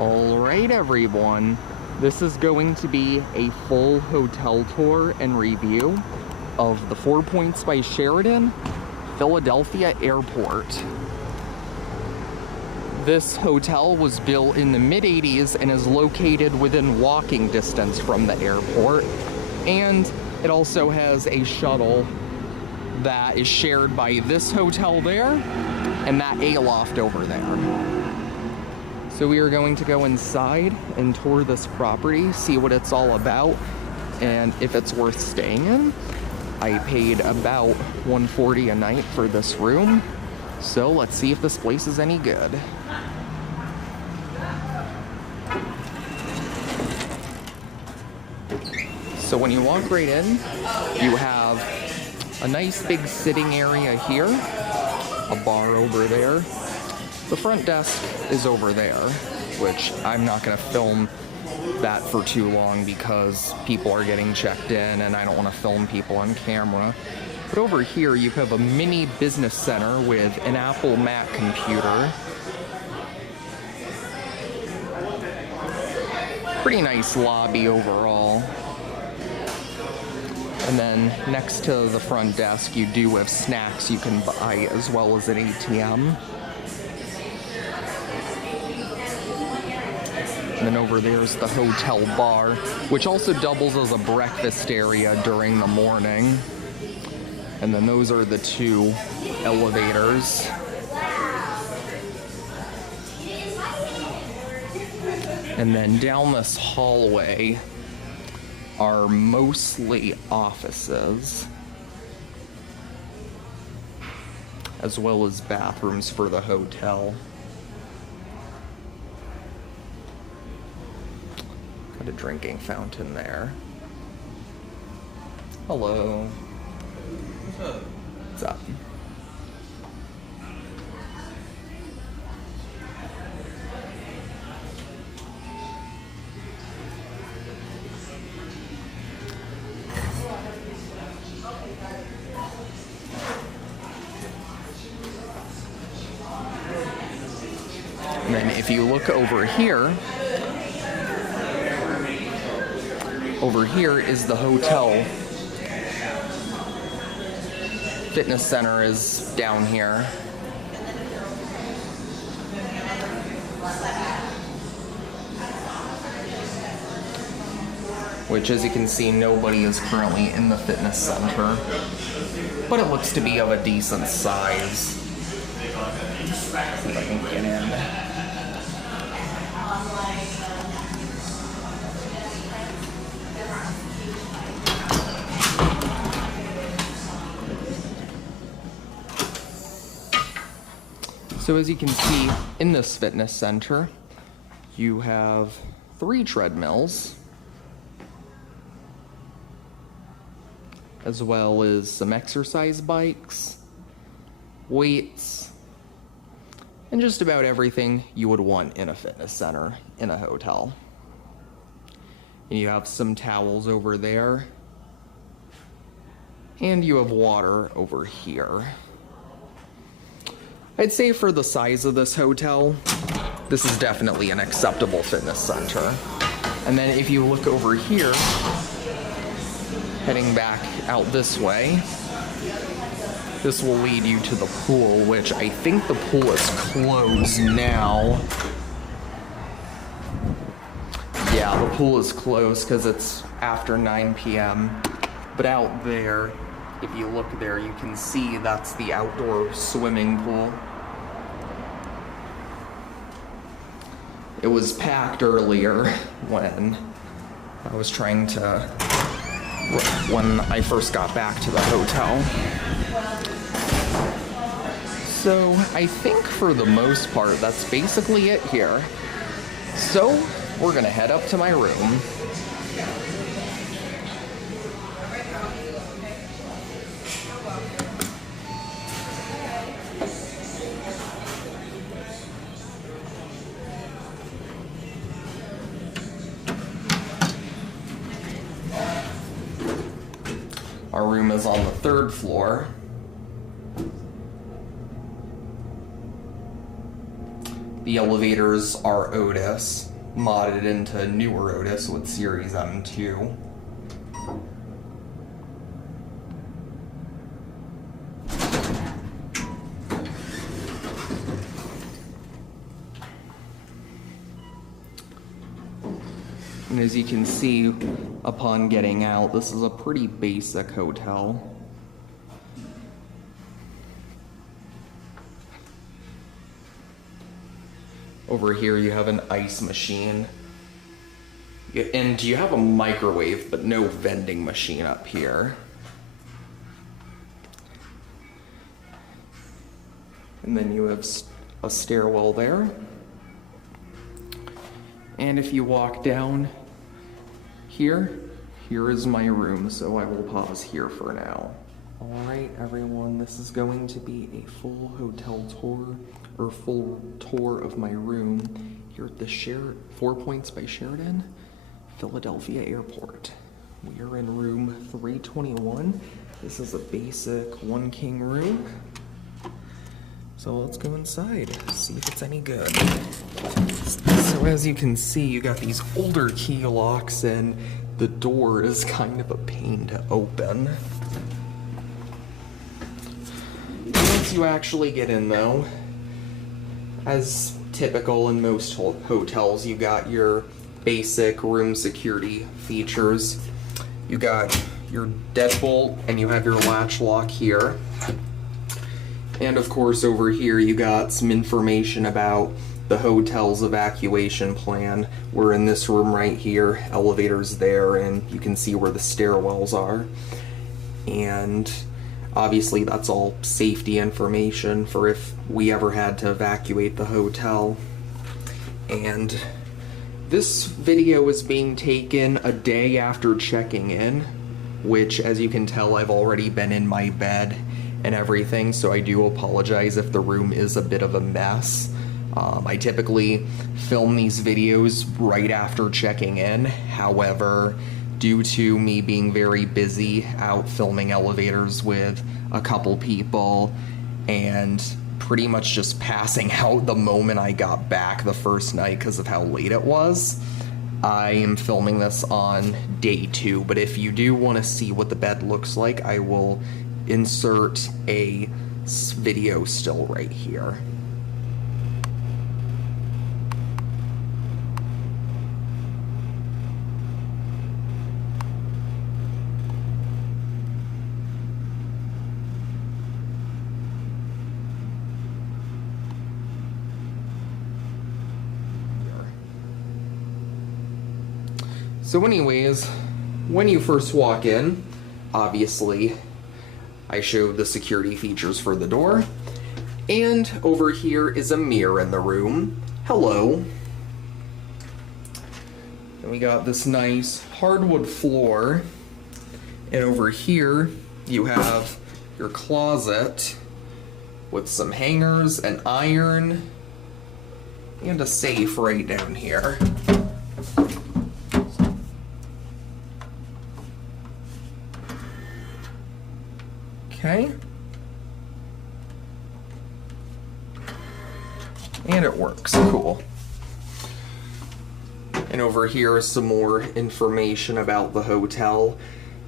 Alright everyone, this is going to be a full hotel tour and review of the 4 Points by Sheraton, Philadelphia Airport. This hotel was built in the mid-80s and is located within walking distance from the airport. And it also has a shuttle that is shared by this hotel there and that Aloft over there. So we are going to go inside and tour this property, see what it's all about, and if it's worth staying in. I paid about $140 a night for this room, so let's see if this place is any good. So when you walk right in, you have a nice big sitting area here, a bar over there. The front desk is over there, which I'm not going to film that for too long because people are getting checked in and I don't want to film people on camera. But over here you have a mini business center with an Apple Mac computer. Pretty nice lobby overall. And then next to the front desk you do have snacks you can buy as well as an ATM. And then over there's the hotel bar, which also doubles as a breakfast area during the morning. And then those are the two elevators. And then down this hallway are mostly offices, as well as bathrooms for the hotel. Got a drinking fountain there. Hello. What's up? What's up? And then if you look over here is the hotel. Fitness center is down here. Which, as you can see, nobody is currently in the fitness center. But it looks to be of a decent size. See if I can get in. So as you can see, in this fitness center, you have 3 treadmills, as well as some exercise bikes, weights, and just about everything you would want in a fitness center in a hotel. And you have some towels over there, and you have water over here. I'd say for the size of this hotel, this is definitely an acceptable fitness center. And then if you look over here, heading back out this way, this will lead you to the pool, which I think the pool is closed now. Yeah, the pool is closed because it's after 9 p.m. But out there, if you look there, you can see that's the outdoor swimming pool. It was packed earlier when I first got back to the hotel. So I think for the most part, that's basically it here. So we're gonna head up to my room. Our room is on the 3rd floor. The elevators are Otis, modded into newer Otis with Series M2. And as you can see, upon getting out, this is a pretty basic hotel. Over here you have an ice machine. And you have a microwave, but no vending machine up here. And then you have a stairwell there. And if you walk down here is my room, so I will pause here for now. Alright everyone, this is going to be a full hotel tour, or full tour of my room here at the 4 Points by Sheraton, Philadelphia Airport. We are in room 321. This is a basic 1 king room. So let's go inside, see if it's any good. So as you can see, you got these older key locks and the door is kind of a pain to open. Once you actually get in though, as typical in most hotels, you got your basic room security features. You got your deadbolt and you have your latch lock here. And of course over here you got some information about the hotel's evacuation plan. We're in this room right here, elevators there, and you can see where the stairwells are. And obviously that's all safety information for if we ever had to evacuate the hotel. And this video is being taken a day after checking in, which as you can tell I've already been in my bed and everything, so I do apologize if the room is a bit of a mess. I typically film these videos right after checking in. However, due to me being very busy out filming elevators with a couple people and pretty much just passing out the moment I got back the first night because of how late it was, I am filming this on day 2. But if you do want to see what the bed looks like, I will insert a video still right here. So anyways, when you first walk in, obviously, I showed the security features for the door. And over here is a mirror in the room. Hello. And we got this nice hardwood floor. And over here, you have your closet with some hangers, an iron, and a safe right down here. Okay. And it works, cool. And over here is some more information about the hotel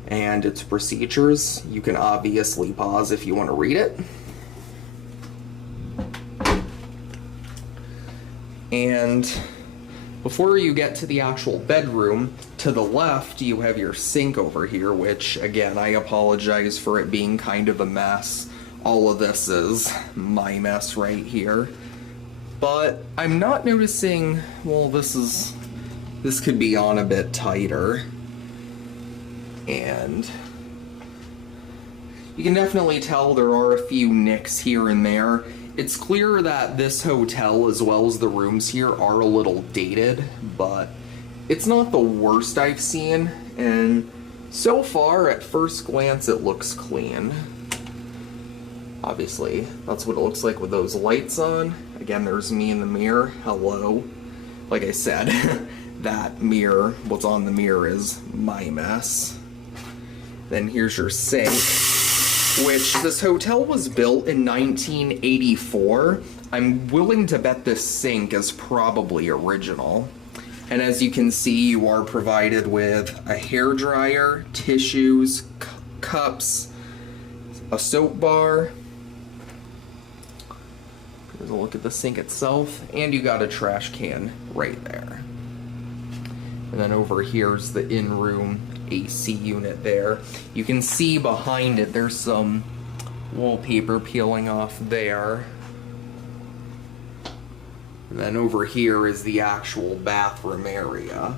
and its procedures. You can obviously pause if you want to read it. And before you get to the actual bedroom, to the left you have your sink over here, which again, I apologize for it being kind of a mess. All of this is my mess right here. But I'm not noticing, well, this could be on a bit tighter. And you can definitely tell there are a few nicks here and there. It's clear that this hotel, as well as the rooms here, are a little dated, but it's not the worst I've seen, and so far, at first glance, it looks clean. Obviously, that's what it looks like with those lights on. Again, there's me in the mirror. Hello. Like I said, that mirror, what's on the mirror is my mess. Then here's your sink. which this hotel was built in 1984. I'm willing to bet this sink is probably original. And as you can see, you are provided with a hairdryer, tissues, cups, a soap bar. Here's a look at the sink itself, and you got a trash can right there. And then over here's the in-room AC unit there. You can see behind it, there's some wallpaper peeling off there. And then over here is the actual bathroom area,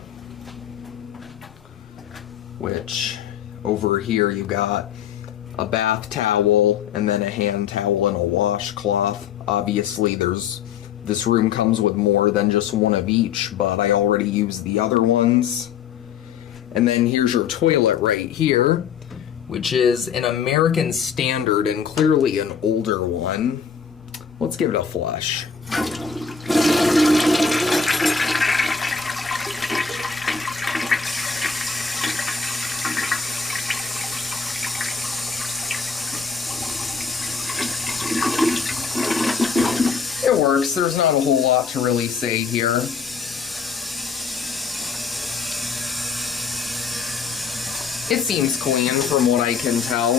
which over here you got a bath towel and then a hand towel and a washcloth. Obviously this room comes with more than just one of each, but I already used the other ones. And then here's your toilet right here, which is an American standard and clearly an older one. Let's give it a flush. It works. There's not a whole lot to really say here. It seems clean from what I can tell.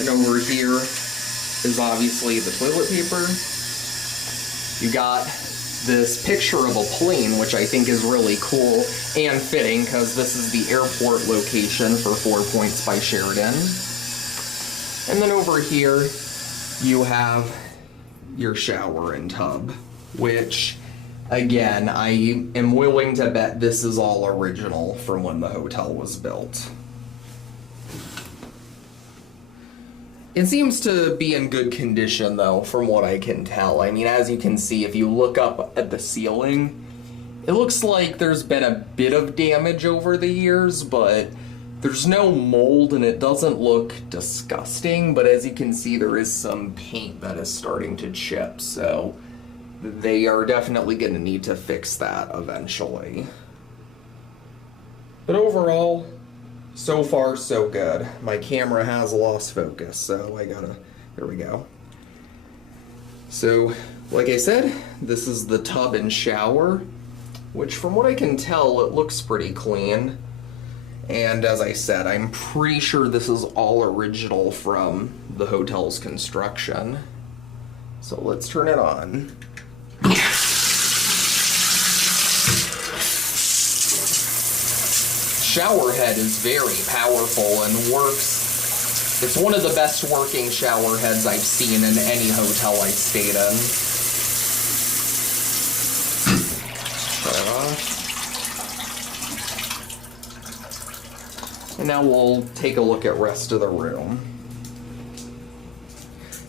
And over here is obviously the toilet paper. You got this picture of a plane, which I think is really cool and fitting because this is the airport location for 4 Points by Sheraton. And then over here you have your shower and tub, which again, I am willing to bet this is all original from when the hotel was built. It seems to be in good condition though, from what I can tell. I mean, as you can see, if you look up at the ceiling, it looks like there's been a bit of damage over the years, but there's no mold and it doesn't look disgusting. But as you can see, there is some paint that is starting to chip, so they are definitely going to need to fix that eventually. But overall, so far, so good. My camera has lost focus, so there we go. So, like I said, this is the tub and shower, which from what I can tell, it looks pretty clean. And as I said, I'm pretty sure this is all original from the hotel's construction. So let's turn it on. Shower head is very powerful and works. It's one of the best working shower heads I've seen in any hotel I've stayed in. Shut it off. And now we'll take a look at rest of the room.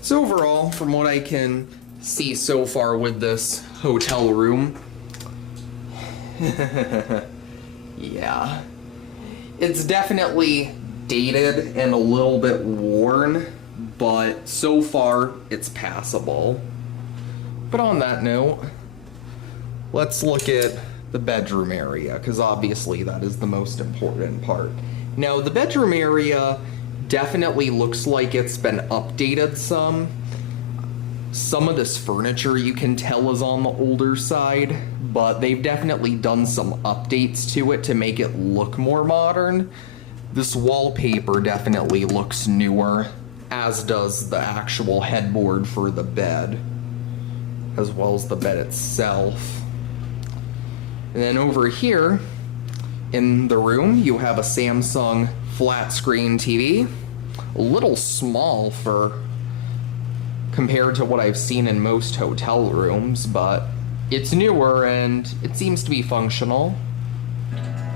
So overall, from what I can see so far with this hotel room, yeah. It's definitely dated and a little bit worn, but so far it's passable. But on that note, let's look at the bedroom area, because obviously that is the most important part. Now, the bedroom area definitely looks like it's been updated some. Some of this furniture you can tell is on the older side, but they've definitely done some updates to it to make it look more modern. This wallpaper definitely looks newer, as does the actual headboard for the bed, as well as the bed itself. And then over here in the room, you have a Samsung flat screen TV, a little small compared to what I've seen in most hotel rooms, but it's newer and it seems to be functional.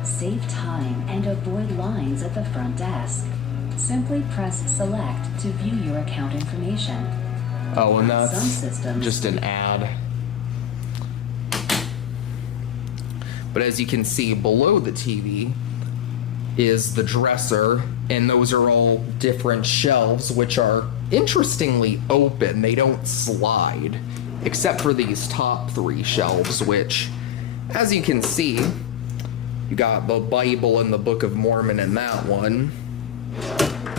Save time and avoid lines at the front desk. Simply press select to view your account information. Oh, and that's Some systems just an ad. But as you can see, below the TV is the dresser, and those are all different shelves, which are interestingly open. They don't slide, except for these top three shelves, which as you can see, you got the Bible and the Book of Mormon in that one.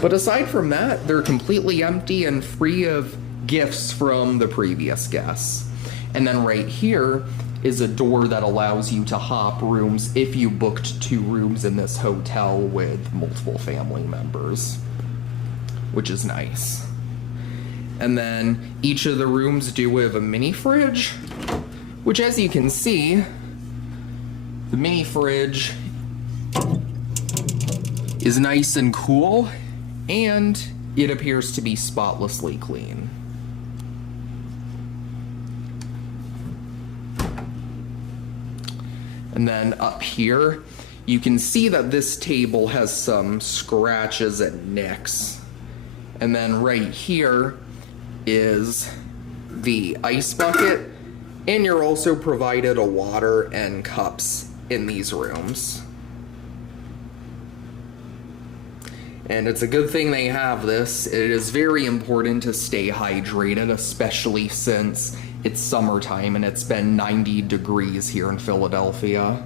But aside from that, they're completely empty and free of gifts from the previous guests. And then right here is a door that allows you to hop rooms if you booked 2 rooms in this hotel with multiple family members, which is nice. And then each of the rooms do have a mini fridge, which, as you can see, the mini fridge is nice and cool, and it appears to be spotlessly clean. And then up here, you can see that this table has some scratches and nicks. And then right here is the ice bucket, and you're also provided a water and cups in these rooms. And it's a good thing they have this. It is very important to stay hydrated, especially since it's summertime and it's been 90 degrees here in Philadelphia.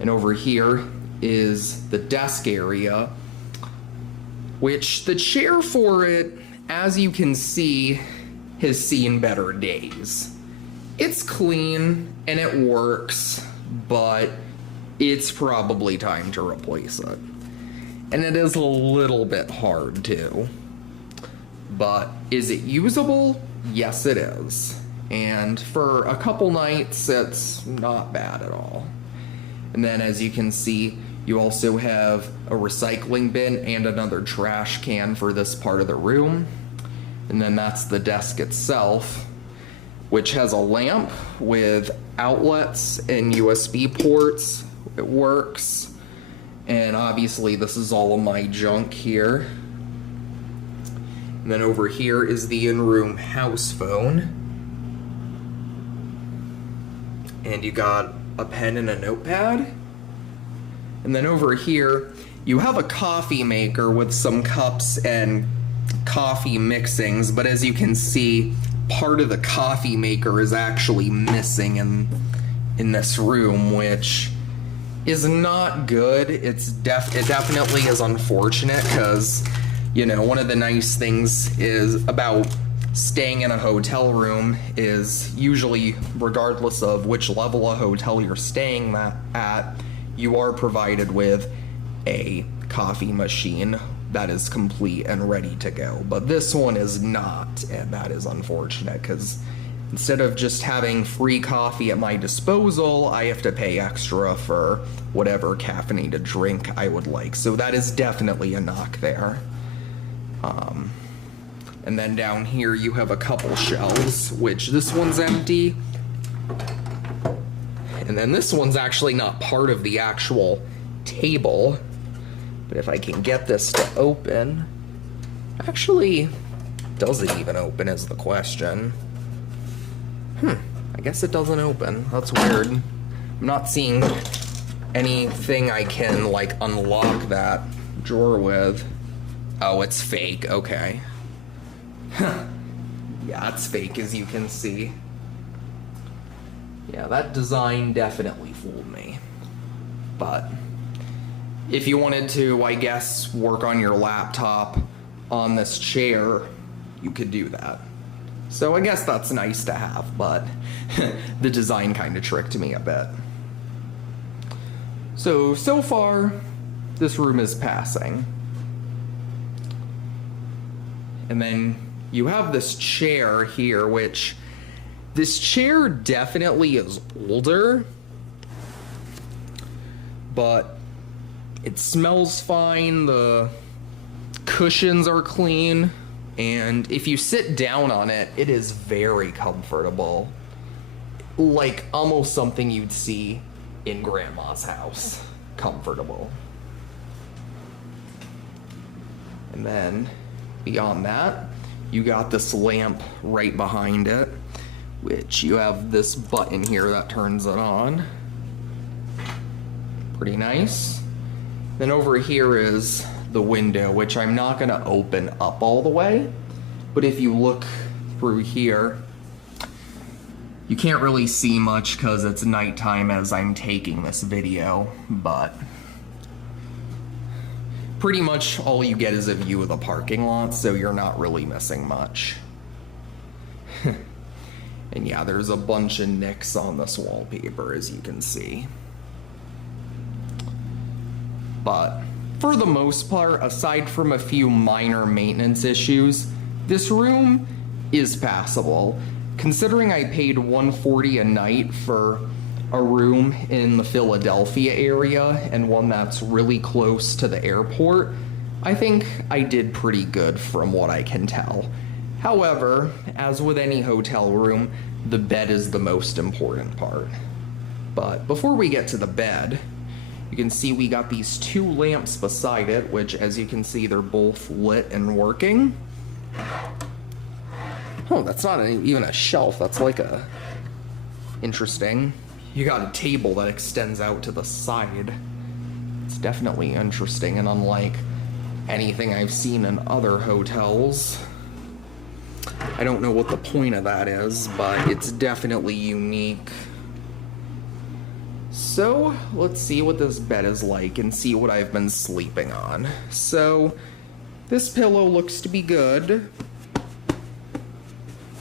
And over here is the desk area, which the chair for it, as you can see, has seen better days. It's clean and it works, but it's probably time to replace it. And it is a little bit hard too. But is it usable? Yes, it is. And for a couple nights, it's not bad at all. And then, as you can see, you also have a recycling bin and another trash can for this part of the room. And then that's the desk itself, which has a lamp with outlets and USB ports. It works. And obviously this is all of my junk here. And then over here is the in-room house phone. And you got a pen and a notepad. And then over here, you have a coffee maker with some cups and coffee mixings, but as you can see, part of the coffee maker is actually missing in this room, which is not good. It definitely is unfortunate, because, you know, one of the nice things is about staying in a hotel room is usually, regardless of which level of hotel you're staying at, you are provided with a coffee machine that is complete and ready to go. But this one is not, and that is unfortunate, because instead of just having free coffee at my disposal, I have to pay extra for whatever caffeinated drink I would like. So that is definitely a knock there. And then down here you have a couple shelves, which this one's empty. And then this one's actually not part of the actual table. But if I can get this to open, actually, does it even open is the question. I guess it doesn't open. That's weird. I'm not seeing anything I can, like, unlock that drawer with. Oh, it's fake. Okay. Yeah, it's fake, as you can see. Yeah, that design definitely fooled me. But if you wanted to, I guess, work on your laptop on this chair, you could do that. So I guess that's nice to have, but the design kind of tricked me a bit. So far, this room is passing. And then you have this chair here, which this chair definitely is older, but it smells fine, the cushions are clean, and if you sit down on it, it is very comfortable. Like almost something you'd see in grandma's house. Comfortable. And then beyond that, you got this lamp right behind it, which you have this button here that turns it on. Pretty nice. Then over here is the window, which I'm not gonna open up all the way, but if you look through here, You can't really see much because it's nighttime as I'm taking this video, but pretty much all you get is a view of the parking lot, so you're not really missing much. And yeah, there's a bunch of nicks on this wallpaper, as you can see. But for the most part, aside from a few minor maintenance issues, this room is passable. Considering I paid $140 a night for a room in the Philadelphia area and one that's really close to the airport, I think I did pretty good from what I can tell. However, as with any hotel room, the bed is the most important part. But before we get to the bed, you can see we got these two lamps beside it, which, as you can see, they're both lit and working. Oh, that's not even a shelf. That's like a... interesting. You got a table that extends out to the side. It's definitely interesting and unlike anything I've seen in other hotels. I don't know what the point of that is, but it's definitely unique. So, let's see what this bed is like and see what I've been sleeping on. So, this pillow looks to be good.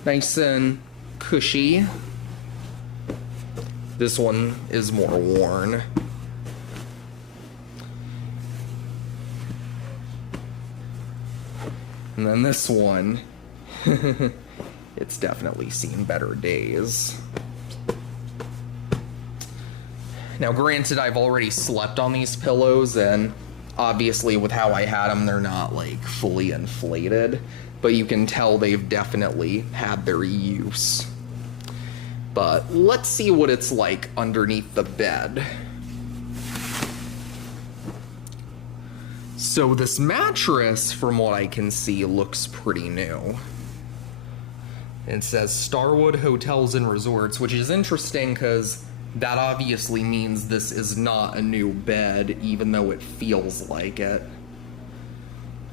Nice and cushy. This one is more worn. And then this one, it's definitely seen better days. Now granted, I've already slept on these pillows, and obviously with how I had them, they're not like fully inflated, but you can tell they've definitely had their use. But let's see what it's like underneath the bed. So this mattress, from what I can see, looks pretty new. It says Starwood Hotels and Resorts, which is interesting because that obviously means this is not a new bed, even though it feels like it.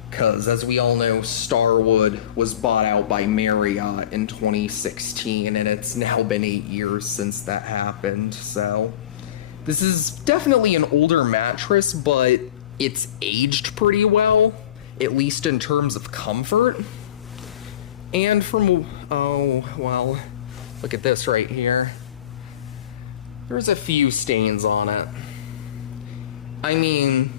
Because, as we all know, Starwood was bought out by Marriott in 2016, and it's now been 8 years since that happened, so... This is definitely an older mattress, but it's aged pretty well, at least in terms of comfort. And from... oh, well, look at this right here. There's a few stains on it. I mean,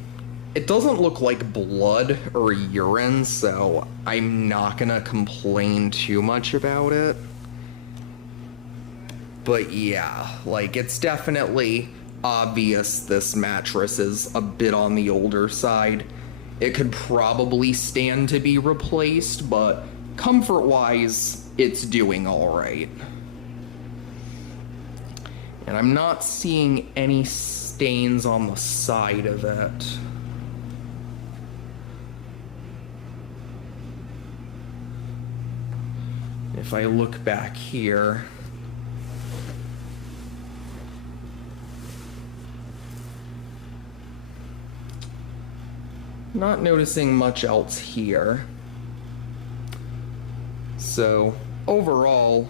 it doesn't look like blood or urine, so I'm not gonna complain too much about it. But yeah, like, it's definitely obvious this mattress is a bit on the older side. It could probably stand to be replaced, but comfort-wise, it's doing alright. And I'm not seeing any stains on the side of it. If I look back here, not noticing much else here. So overall,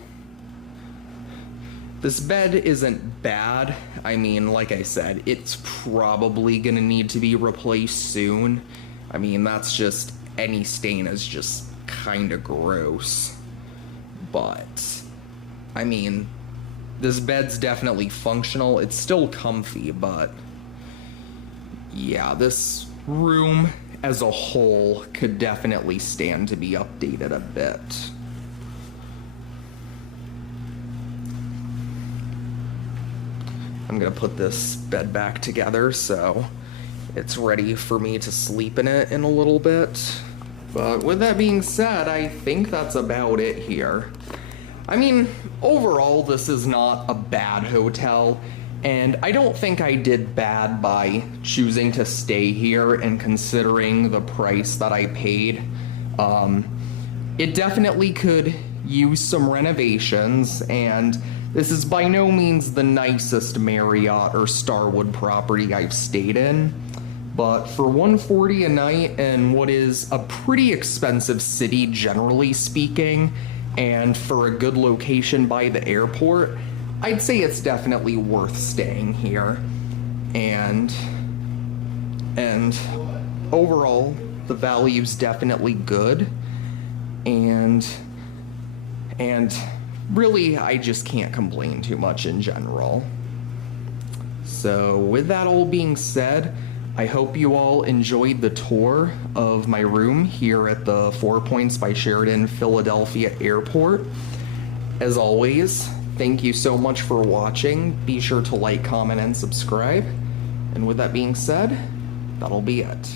this bed isn't bad. I mean, like I said, it's probably gonna need to be replaced soon. I mean, that's just, any stain is just kinda gross. But, I mean, this bed's definitely functional. It's still comfy, but yeah, this room as a whole could definitely stand to be updated a bit. I'm gonna put this bed back together so it's ready for me to sleep in it in a little bit. But with that being said, I think that's about it here. I mean, overall, this is not a bad hotel, and I don't think I did bad by choosing to stay here and considering the price that I paid. It definitely could use some renovations, and this is by no means the nicest Marriott or Starwood property I've stayed in, but for $140 a night in what is a pretty expensive city generally speaking, And for a good location by the airport, I'd say it's definitely worth staying here. And overall, the value's definitely good. And really, I just can't complain too much in general. So with that all being said, I hope you all enjoyed the tour of my room here at the 4 Points by Sheraton Philadelphia Airport. As always, thank you so much for watching. Be sure to like, comment, and subscribe. And with that being said, that'll be it.